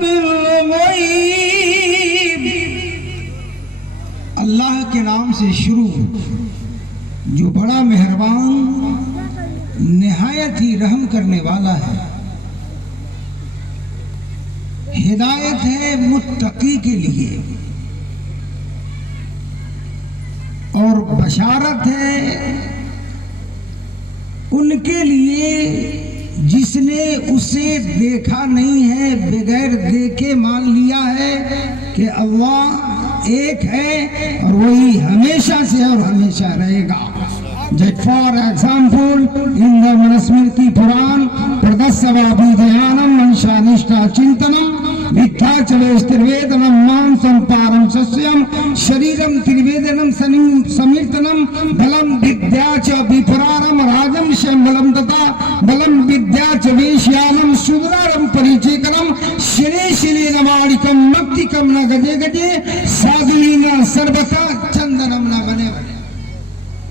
بالغیب، اللہ کے نام سے شروع جو بڑا مہربان نہایت ہی رحم کرنے والا ہے۔ ہدایت ہے متقی کے لیے اور بشارت ہے ان کے لیے جس نے اسے دیکھا نہیں ہے، بغیر دیکھے مان لیا ہے کہ اللہ ایک ہے اور وہی ہمیشہ سے اور ہمیشہ رہے گا۔ فار ایگزامپل ان دا منسمرتی پران پردسویدھیانم منشانشٹا چنتنم ویدھاچویشترویدنم مانسم پارم سسیم شریرم ترویدنم سمیرتنم بلم ودیاچ وپرارم راجم شمبلم تتا بلم ودیاچ ویشیانم شدرارم پریچیکنم شنے شنے نماڑکم مکتکم نہ گجے گجے ساگلینا سربتا چندنم نہ بنے بنے۔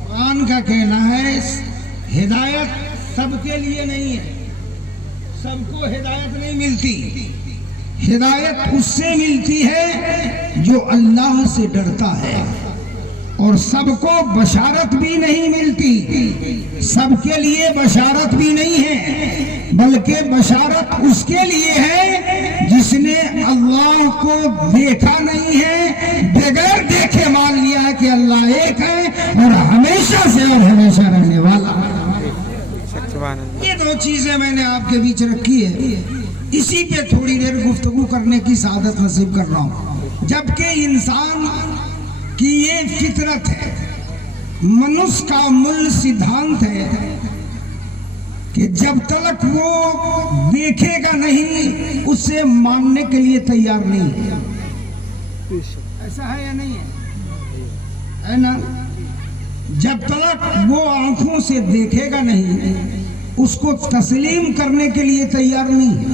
قرآن کا کہنا ہے ہدایت سب کے لیے نہیں ہے، سب کو ہدایت نہیں ملتی۔ ہدایت اس سے ملتی ہے جو اللہ سے ڈرتا ہے، اور سب کو بشارت بھی نہیں ملتی، سب کے لیے بشارت بھی نہیں ہے، بلکہ بشارت اس کے لیے ہے جس نے اللہ کو دیکھا نہیں ہے، بغیر دیکھے مان لیا ہے کہ اللہ ایک ہے اور ہمیشہ سے اور ہمیشہ رہنے والا۔ یہ دو چیزیں میں نے آپ کے بیچ رکھی ہے، اسی پہ تھوڑی دیر گفتگو کرنے کی سعادت نصیب کر رہا ہوں۔ جبکہ انسان کی یہ فطرت ہے، منس کا مول سدھانت ہے کہ جب تک وہ دیکھے گا نہیں اسے ماننے کے لیے تیار نہیں ہے۔ ایسا ہے یا نہیں ہے نا؟ جب تک وہ آنکھوں سے دیکھے گا نہیں اس کو تسلیم کرنے کے لیے تیار نہیں ہے۔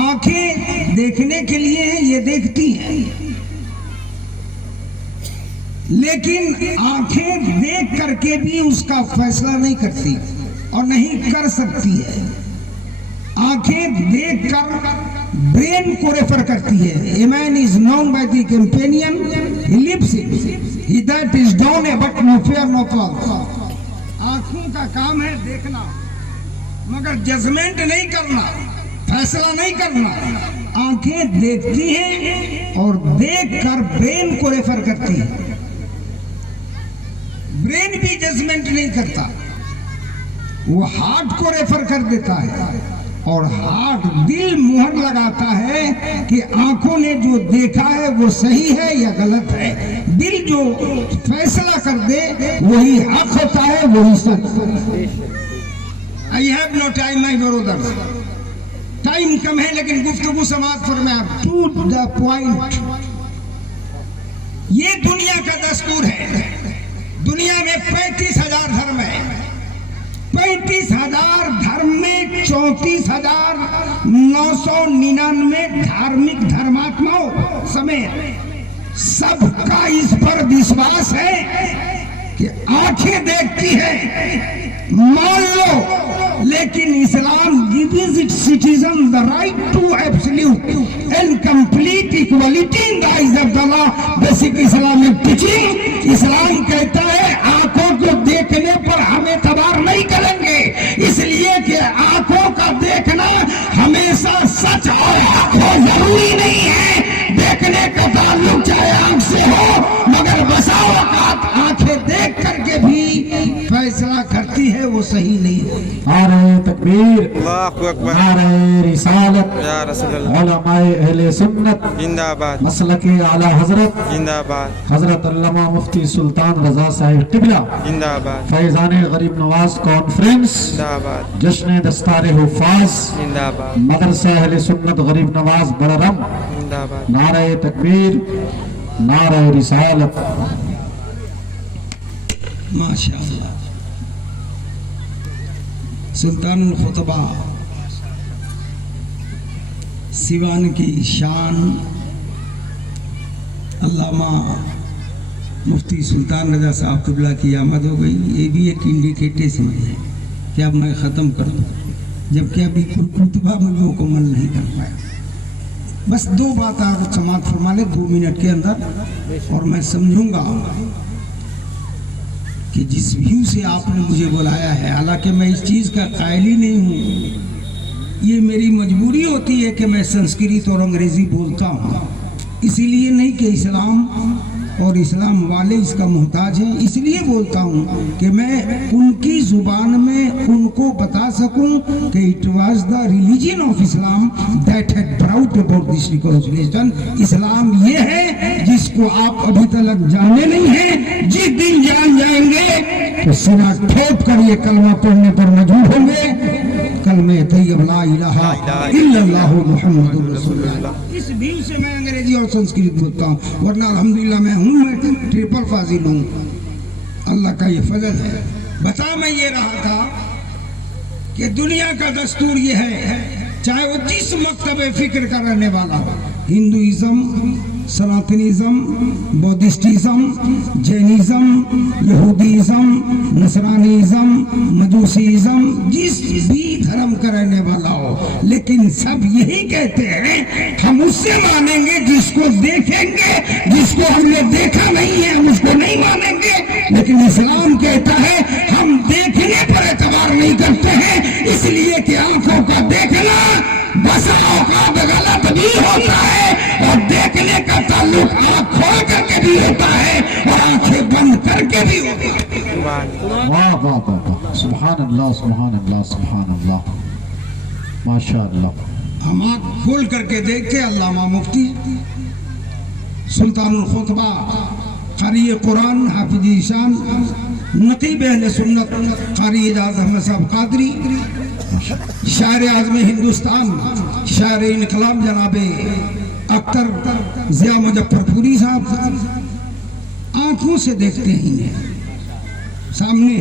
آنکھیں دیکھنے کے لیے ہیں، یہ دیکھتی ہیں، لیکن آنکھیں دیکھ کر کے بھی اس کا فیصلہ نہیں کرتی اور نہیں کر سکتی ہے۔ آنکھیں دیکھ کر برین کو ریفر کرتی ہے۔ A man is known by the companion he lives in. He that is down but no fear no cloud. آنکھوں کا کام ہے دیکھنا، مگر ججمنٹ نہیں کرنا، فیصلہ نہیں کرنا۔ آنکھیں دیکھتی ہیں اور دیکھ کر برین کو ریفر کرتی ہے۔ برین بھی ججمنٹ نہیں کرتا، وہ ہارٹ کو ریفر کر دیتا ہے، اور ہارٹ دل مہر لگاتا ہے کہ آنکھوں نے جو دیکھا ہے وہ صحیح ہے یا غلط ہے۔ دل جو فیصلہ کر دے وہی حق ہوتا ہے، وہی سچ۔ I have no time my brothers، time کم ہے لیکن گفتگو سماعت فرمائیں۔ ٹو دا پوائنٹ، یہ دنیا کا دستور ہے۔ دنیا میں 35,000 دھرم ہے، 35,000 دھرم میں 34,999 دھارمک دھرماتماؤں سمیت سب کا اس پر وشواس ہے کہ آنکھیں دیکھتی ہے، مان لو، لیکن اسلام gives its citizen the right to absolute and complete equality in the eyes of the law. Basic Islamic teaching، اسلام کہتا ہے آنکھوں کو دیکھنے پر ہم اعتبار نہیں کریں گے، اس لیے کہ آنکھوں کا دیکھنا ہمیشہ سچ اور حق ہو ضروری نہیں ہے۔ دیکھنے کا تعلق چاہے آنکھ سے ہو، مگر بسا اوقات آنکھیں دیکھ کر کے بھی فیصلہ کرتی ہے وہ صحیح نہیں ہے۔ نعرہ تکبیر، نعرہ رسالت، علماء اہل سنت زندہ آباد، مسلک اعلی حضرت زندہ آباد، حضرت علامہ مفتی سلطان رضا صاحب قبلہ زندہ آباد، فیضان غریب نواز کانفرنس، زندہ آباد، جشن دستار حفاظ، زندہ آباد، مدرسہ اہل سنت غریب نواز بڑرم، زندہ آباد۔ نعرہ تکبیر، نعرہ رسالت۔ ماشاءاللہ، سلطان الخطبہ سیوان کی شان علامہ مفتی سلطان رضا صاحب قبلہ کی آمد ہو گئی۔ یہ بھی ایک انڈیکیٹر ہے کہ اب میں ختم کر دوں، جبکہ ابھی خطبہ میں مکمل نہیں کر پایا۔ बस दो बात आप समाप्त फरमा ले 2 मिनट के अंदर, और मैं समझूंगा कि जिस व्यू से आपने मुझे बुलाया है, हालांकि मैं इस चीज़ का कायल ही नहीं हूँ, ये मेरी मजबूरी होती है कि मैं संस्कृत और अंग्रेज़ी बोलता हूँ, इसीलिए नहीं कि इस्लाम और इस्लाम वाले इसका मोहताज हैं, इसलिए बोलता हूँ कि मैं उनकी ज़ुबान में उनको बता सकूँ कि it was the religion of Islam that had brought about this reconciliation. इस्लाम ये है जिसको आप अभी तक जाने नहीं हैं, जिस दिन जान जाएंगे तो सीना ठोक कर ये कलमा पढ़ने पर मजबूर होंगे, कलमे तैयब ला इलाहा इल्लल्लाह मुहम्मदुर रसूलुल्लाह। इस व्यू से मैं अंग्रेजी और संस्कृत बोलता हूँ, वरना अल्हम्दुलिल्लाह मैं ट्रिपल फाजिल हूँ, अल्लाह का ये फजल है। बता मैं ये रहा था कि दुनिया का दस्तूर ये है, चाहे वो जिस मकतबे फिक्र का रहने वाला हो, हिंदुइज्म, सनातनिज्म, बौद्धिस्टिज्म, जैनिज्म, यहूदीज्म, नसरानीज्म, मजूसीज्म, जिस भी धर्म का रहने वाला हो, लेकिन सब यही कहते हैं हम उससे मानेंगे जिसको देखेंगे, जिसको हमने देखा नहीं है हम उसको नहीं मानेंगे। लेकिन इस्लाम कहता है हम देखने पर एतबार नहीं करते हैं, इसलिए कि आंखों का देखना बसा औकात गलत भी होता है और देखने का ताल्लुक आंख खोल करके भी होता है और आंखें बंद करके भी होता है। वाह वाह वाह वाह, सुभान अल्लाह सुभान अल्लाह सुभान अल्लाह, माशाअल्लाह। हम आंख खोल करके देखते, अल्लामा मुफ्ती सुल्तानुल खुतबा, कारी कुरान, हाफिज ईशान, नकीब अहले सुन्नत, कारी एजाज अहमद साहब कादरी, शायर आज़म हिंदुस्तान, शायर इनकलाब जनाबे अख्तर ज़िया मुजफ्फरपुरी साहब, आंखों से देखते हैं इन्हें सामने,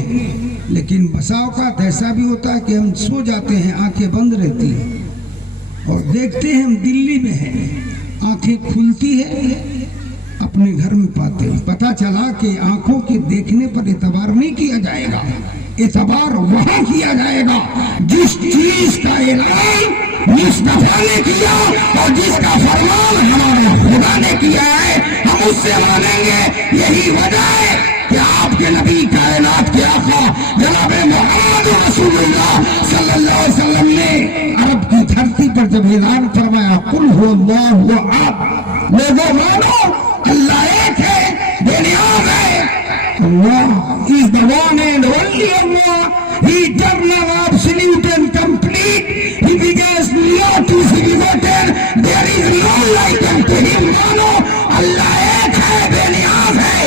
लेकिन बसाव का ऐसा भी होता है कि हम सो जाते हैं, आंखें बंद रहती हैं और देखते हैं हम दिल्ली में हैं, आंखें खुलती है अपने घर में पाते हैं। पता चला कि आंखों के देखने पर एतबार नहीं किया जाएगा, एतबार वहां किया जाएगा जिस चीज का ऐलान मुस्तफा ने किया और जिसका फरमान हमारे खुदा ने किया है, हम उससे मानेंगे। यही वजह है कि आपके नबी कायनात के आका जनाब मुहम्मद रसूलुल्लाह सल्लल्लाहु अलैहि वसल्लम ने अरब की धरती पर जब ऐलान फरमाया कुल हुवल्लाहु अहद, लोगों मानो अल्लाह एक है, बेनियाज है, Allah is the one and only Allah. He eternal, absolute and complete. He begins not to be begotten. There is no like unto him. मानो अल्लाह एक है, बेनियाज है,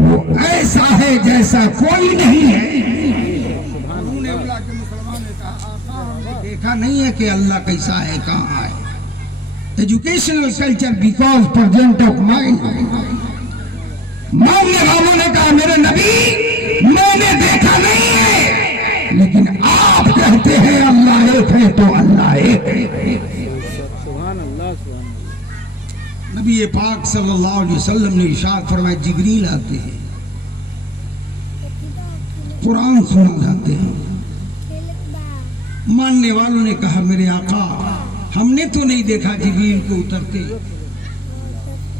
वो ऐसा है जैसा कोई नहीं है। देखा नहीं है कि अल्लाह कैसा है, कहाँ है। Educational culture because present of mind. मानने वालों ने कहा मेरे नबी मैंने देखा नहीं है, लेकिन आप कहते हैं अल्लाह एक है तो अल्लाह एक है। नबी पाक सल्लल्लाहु अलैहि वसल्लम ने इरशाद फरमाया जिब्रील आते हैं, कुरान सुना जाते हैं। मानने वालों ने कहा मेरे आका हमने तो नहीं देखा जिब्रील को उतरते,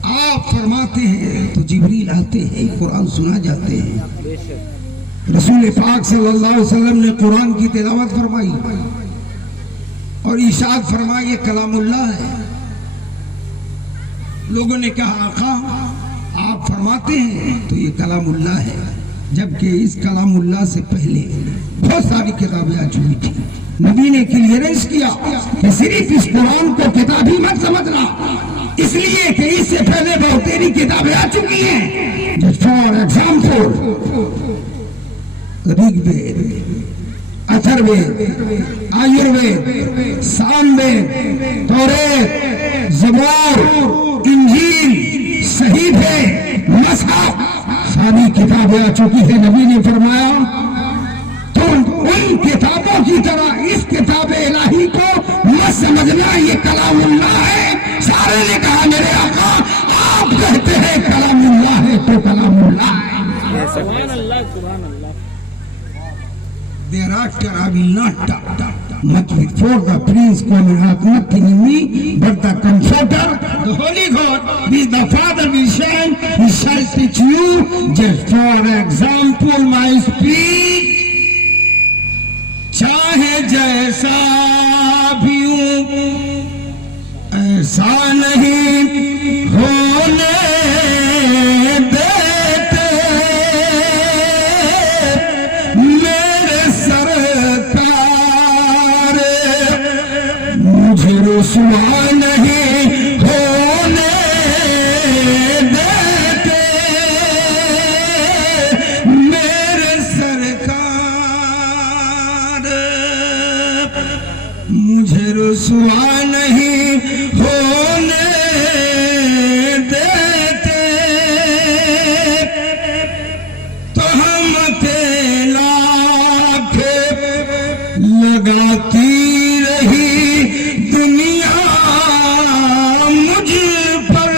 आप फरमाते हैं तो जिब्रील आते हैं, कुरान सुना जाते हैं। रसूल पाक सल्लल्लाहु अलैहि वसल्लम ने कुरान की तिलावत फरमाई और इरशाद फरमाया ये कलामुल्लाह है। लोगों ने कहा आका आप फरमाते हैं तो ये कलामुल्लाह है, जबकि इस कलामुल्लाह से पहले बहुत सारी किताबें आ चुकी थी। नबी ने क्लियरेंस किया कि सिर्फ इस कुरान को किताब ही मत समझना, इसलिए कि इससे पहले बहुत तेरी किताबें आ चुकी हैं। फॉर एग्जाम्पल ऋग्वेद, अथर्ववेद, आयुर्वेद, सामवेद, तौरात, ज़बूर, इंजील, सहीफे, मसहफ, सारी किताबें आ चुकी है। नबी ने फरमाया तुम उन किताबों की तरह इस किताब इलाही को मत समझना, ये कलामुल्लाह है। सारे ने कहा मेरे आका आप कहते हैं कलामुल्लाह है तो कलामुल्लाह है। Thereafter I will not talk much before the prince come and have nothing in me but the the Holy God, be the Father, be Son, He shall teach you. Just for example, my speech. चाहे जैसा भी हूँ ऐसा नहीं होने देते मेरे सरकार, मुझे रुसवा नहीं होने देते मेरे सरकार, मुझे रुसवा नहीं होने देते। तो हम अकेला पे लगाती रही दुनिया मुझ पर,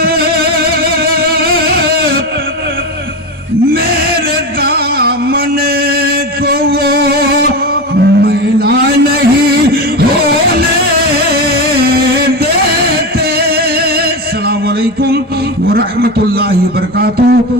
मेरे दामन को वो मैला नहीं होने देते। अस्सलामु अलैकुम व रहमतुल्लाहि व बरकातुहू।